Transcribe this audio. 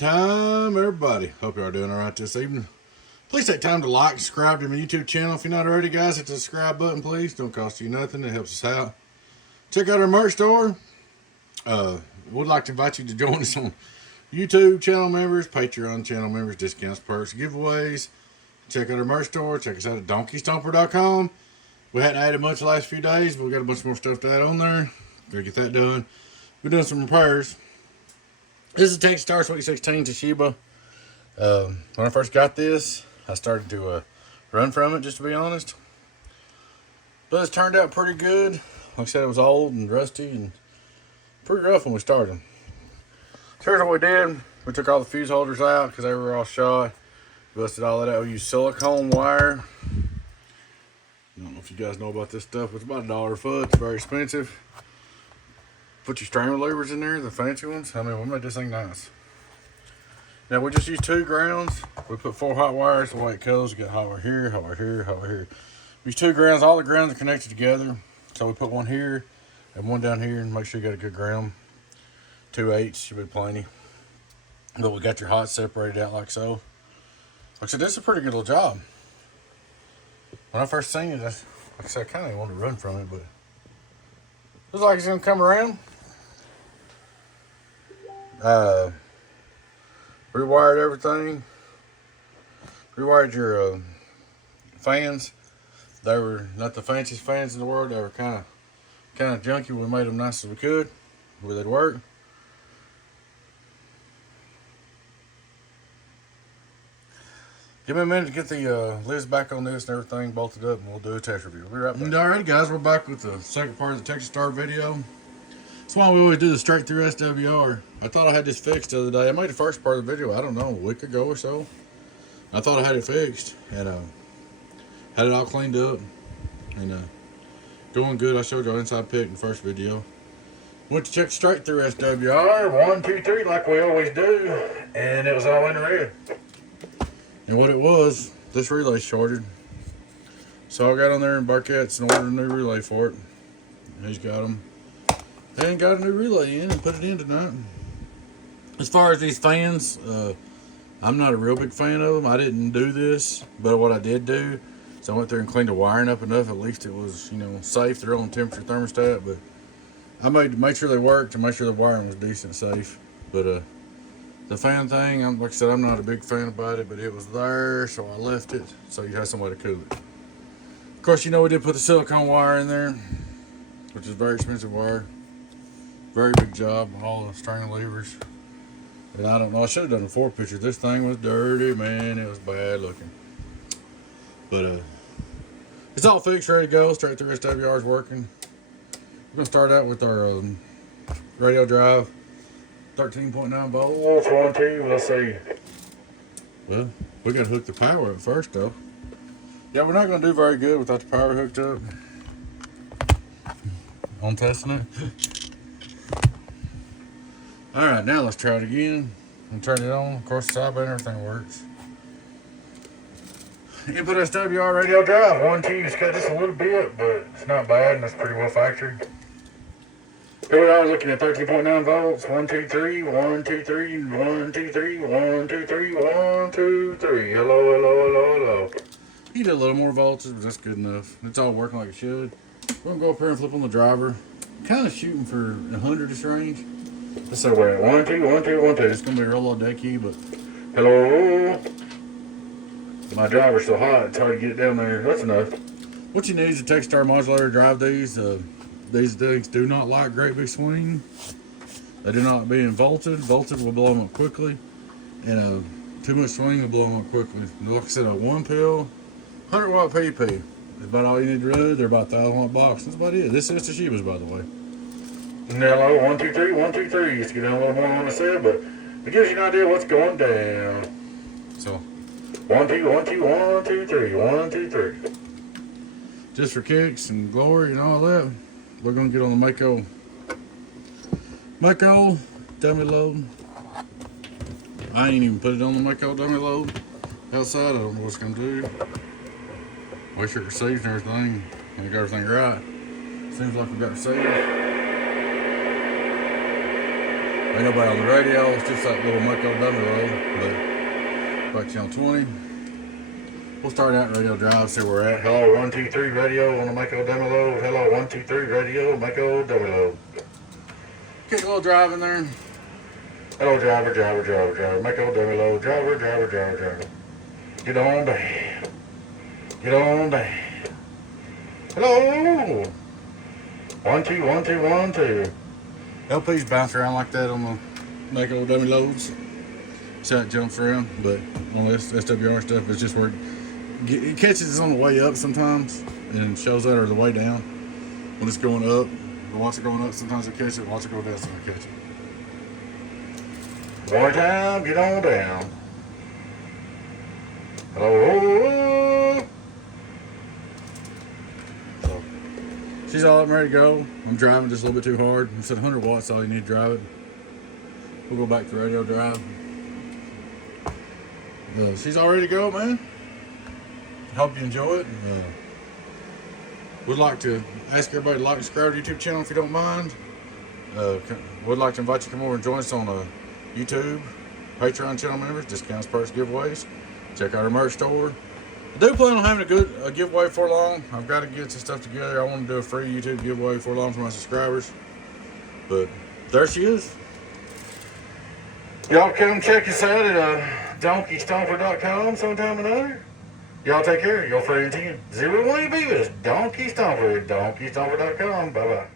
time, everybody. Hope you are doing all right this evening. Please take time to like and subscribe to my YouTube channel. If you're not already, guys, hit the subscribe button, please. Don't cost you nothing. It helps us out. Check out our merch store. Would like to invite you to join us on YouTube channel members, Patreon channel members, discounts, perks, giveaways. Check out our merch store. Check us out at DonkeyStomper.com. We hadn't added much the last few days, but we got a bunch more stuff to add on there. Gotta get that done. We're doing some repairs. This is a Star Sweet 16 Toshiba. When I first got this, I started to run from it, just to be honest. But it's turned out pretty good. Like I said, it was old and rusty and pretty rough when we started. So here's what we did. We took all the fuse holders out because they were all shot. Busted all that out. We used silicone wire. I don't know if you guys know about this stuff. It's about $1 a foot. It's very expensive. Put your string levers in there, the fancy ones. I mean, we made this thing nice. Now, we just use 2 grounds. We put 4 hot wires the way it goes. We got hot wire here, hot wire here, hot wire here. We use 2 grounds. All the grounds are connected together. So we put one here and one down here and make sure you got a good ground. 2/8 should be plenty. But we got your hot separated out like so. Like I said, this is a pretty good little job. When I first seen it, like I said, I kind of wanted to run from it, but it looks like it's going to come around. Rewired everything. Rewired your fans. They were not the fanciest fans in the world. They were kind of junky. We made them nice as we could, where they'd work. Give me a minute to get the lids back on this and everything bolted up, and we'll do a test review. We'll be right back. Alright, guys, we're back with the second part of the Texas Star video. That's why we always do the straight through SWR. I thought I had this fixed the other day. I made the first part of the video, I don't know, a week ago or so. I thought I had it fixed, and had it all cleaned up, and going good. I showed you inside pick in the first video. Went to check straight through SWR, 1, 2, 3, like we always do, and it was all in the red. And what it was, this relay shorted. So I got on there in Barquettes and ordered a new relay for it. He's got them. And got a new relay in and put it in tonight. As far as these fans, I'm not a real big fan of them. I didn't do this, but what I did do is I went there and cleaned the wiring up enough. At least it was, safe. They're on temperature thermostat, but I made sure they worked and made sure the wiring was decent, safe. But the fan thing, like I said, I'm not a big fan about it, but it was there, so I left it so you have somewhere to cool it. Of course, we did put the silicone wire in there, which is very expensive wire. Very big job on all the string levers. And I don't know, I should have done a 4 picture. This thing was dirty, man. It was bad looking. But it's all fixed, ready to go. Straight through SWR is working. We're going to start out with our radio drive. 13.9 volts. 1, 2, let's see. Well, we got to hook the power up first, though. Yeah, we're not going to do very good without the power hooked up. I'm testing it. Alright, now let's try it again. And turn it on. Of course, the side button, everything works. Input SWR radio drive. 1, 2, it's got just a little bit, but it's not bad, and it's pretty well factory. Here we are looking at 13.9 volts. 1, 2, 3, 1, 2, 3, 1, 2, 3, 1, 2, 3, 1, 2, 3. Hello, hello, hello, hello. You did a little more voltage, but that's good enough. It's all working like it should. We're gonna go up here and flip on the driver. Kind of shooting for 100-ish range. Let's say we're at 1, 2, 1, 2, 1, 2. It's gonna be a real low decky, but hello. My driver's so hot, it's hard to get it down there. That's enough. What you need is a Texstar modulator to drive these. These things do not like great big swing. They do not being volted. Volted will blow them up quickly, and too much swing will blow them up quickly. Like I said, a 1 pill, 100 watt PP. That's about all you need to run. They're about 1,000 watt box. That's about it. This is Toshiba's, by the way. Hello, 1, 2, 3, 1, 2, 3. Just get down a little more on the set, but it gives you an idea what's going down. So, 1, 2, 1, 2, 1, 2, 3, 1, 2, 3. Just for kicks and glory and all that, we're gonna get on the Mako dummy load. I ain't even put it on the Mako dummy load outside. I don't know what it's gonna do. Wish it received and everything. I got everything right. Seems like we got received. Ain't nobody on the radio. It's just that little Mako dummy roll. But back channel 20. We'll start out radio drive, see where we're at. Hello, 1, 2, 3 radio on the Mako dummy load. Hello, 1, 2, 3 radio, Mako dummy load. Get a little drive in there. Hello, driver, Mako dummy load, driver. Get on down. Get on down. Hello. 1, 2, 1, 2, 1, 2. LPs bounce around like that on the Mako dummy loads. See how it jumps around, but on this SWR stuff, it's just where it catches us on the way up sometimes and shows that, or the way down. When it's going up, watch it going up, sometimes it catch it, watch it go down, sometimes it catch it. One more time, get on down. Hello. So, she's all up and ready to go. I'm driving just a little bit too hard. I said 100 watts is all you need to drive it. We'll go back to radio drive. She's all ready to go, man. Hope you enjoy it. Would like to ask everybody to like and subscribe to the YouTube channel if you don't mind. Would like to invite you to come over and join us on YouTube, Patreon channel members, discounts, perks, giveaways. Check out our merch store. I do plan on having a giveaway for long. I've got to get some stuff together. I want to do a free YouTube giveaway for long for my subscribers. But there she is. Y'all come check us out at DonkeyStomper.com sometime or another. Y'all take care. Your friend 10. 0 1 Beavis. Donkey Stomper. DonkeyStomper.com. Bye-bye.